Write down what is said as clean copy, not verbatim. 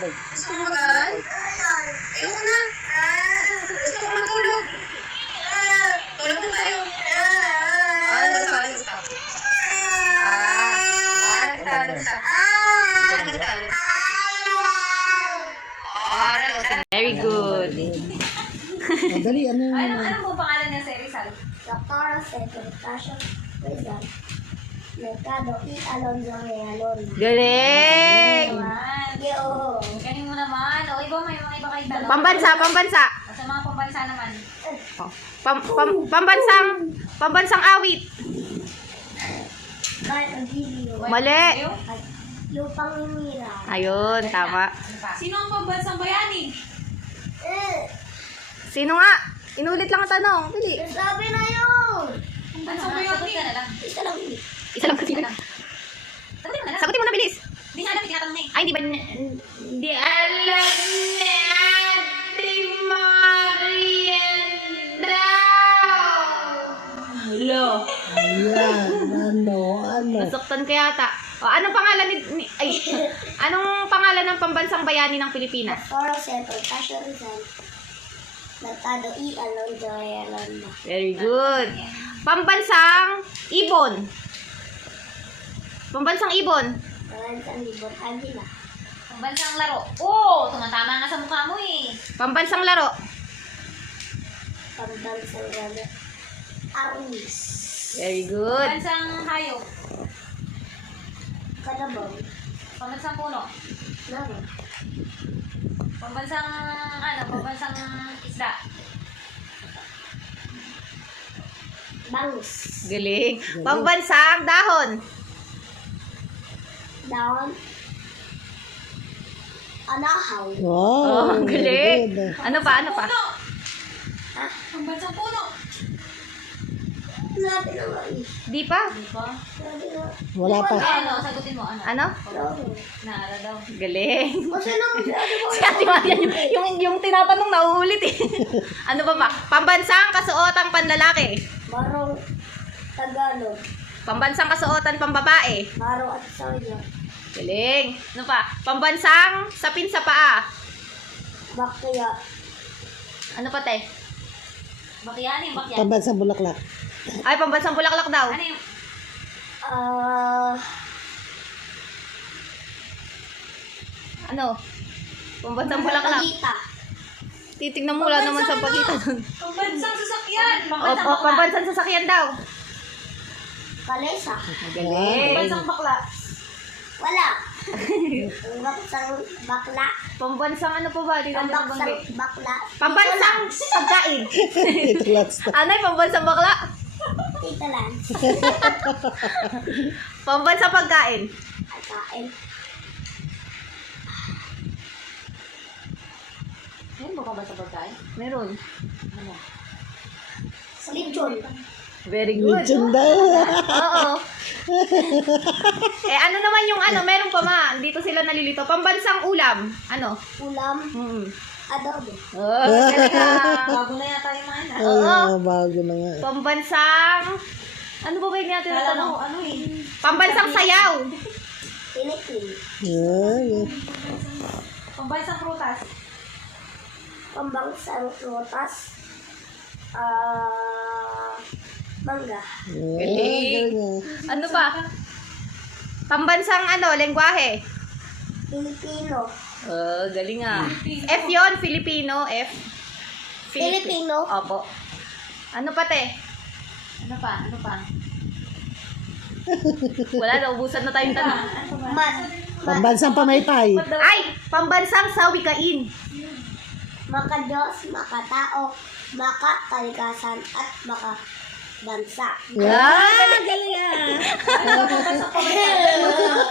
Gusto mo mag-aaral? Ayoko na. Gusto ko matulog. Tulog na tayo. Ano gusto? Ano gusto? Very good. Madali, ano yun? Ano po pangalan niya sa Rizal? Doctor Secretario Rizal. Mercado E. Alonzo Realon. Galing! Naman. Yo! Galing mo naman. O, iba may mga iba kayo dalawa. Pambansa. Sa mga pambansa naman. Pambansang awit. Kahit ang video. Mali. At lupang mimira. Ayun, tama. Ano pa? Sino ang pambansang bayani? Sino nga? Inulit lang ang tanong. Bili. Sabi na yun! Pambansang Sagot bayani? ka na lang. Isa lang yun. Isa lang kasi. Sagutin mo na lang. Sagutin mo na, bilis. Hindi na alam, tinatanong na eh. Ay, di ba? Di alam ni Ate Marienda. Hello. Ayan, ano? Nasaktan ka yata. O, anong pangalan anong pangalan ng pambansang bayani ng Pilipinas? Doctor Secretario Rizal. Mercado E. Alonzo Realon. Very good. Pambansang ibon. Pambansang ibon. Pambansang libon agila. Pambansang laro. Oo, tumatama nga sa mukha mo eh. Pambansang laro. Pambansang gala. Arnis. Very good. Pambansang hayop. Kalabaw. Pambansang puno. Nama. Pambansang pambansang isda. Bangus. Galing. Pambansang dahon. Daon. Anahaw. Oh, Wow, galing. very good. Ano pa? Puno! Pambansang puno! Sabi na nga eh. Di pa? Di ba? Sabi na. Wala pa. Ano, sagutin mo ano? Ano? Naara daw. Galing. Kasi naman si Ate Si Ate Maria, yung tinatanong nauulit eh. Ano ba ba? Pambansang kasuotang panlalaki. Barong Tagalog. Pambansang kasuotan pambabae. Baro at Soya. Galing. Ano pa? Pambansang sapin sa paa. Bakya. Ano pa te? Bakyani, bakyan. Pambansang bulaklak. Ay, pambansang bulaklak daw. Ano yung Ano? Pambansang bulaklak. Pagita. Titignan mo wala naman sa pagkita dun. Pambansang sasakyan! O, pambansang sasakyan daw. Kalesa. Galing. Pambansang bakla! Wala. Pambansang bakla. Pambansang ano pa ba? Di natin Pambansang nabanggit. bakla. Pambansang pagkain. Ito last. Ano yung pambansang bakla? Tita Lance. Pambansang pagkain. At kain. Meron ba ba sa pagkain? Meron. Ano? Lechon. Very good. Lechon daw. Oo. Ano naman yung meron pa ma. Dito sila nalilito. Pambansang ulam. Ano? Ulam. Adobo. Oh, galing ah. Bago na yata yung mga ina. Oo. Bago na nga. Pambansang... Ano ba yung natin Kala natanong? mo, ano eh. Pambansang sayaw. Pilipin. Ay, Pambansang prutas. Pambansang prutas. Mangga. Galing. Ano pa? Pambansang lengguwahe. Filipino. Oh, galing ah. F yon Filipino. F. Filipino. Opo. Ano pa te? Ano pa? Ano pa? Wala, naubusan na tayong tanong. Mat. pambansang pamaypay. Ay, pambansang sawikain. Maka-Diyos, maka-tao, maka-kalikasan, at maka-bansa. Ah, galing ah. Pambansang pambansa.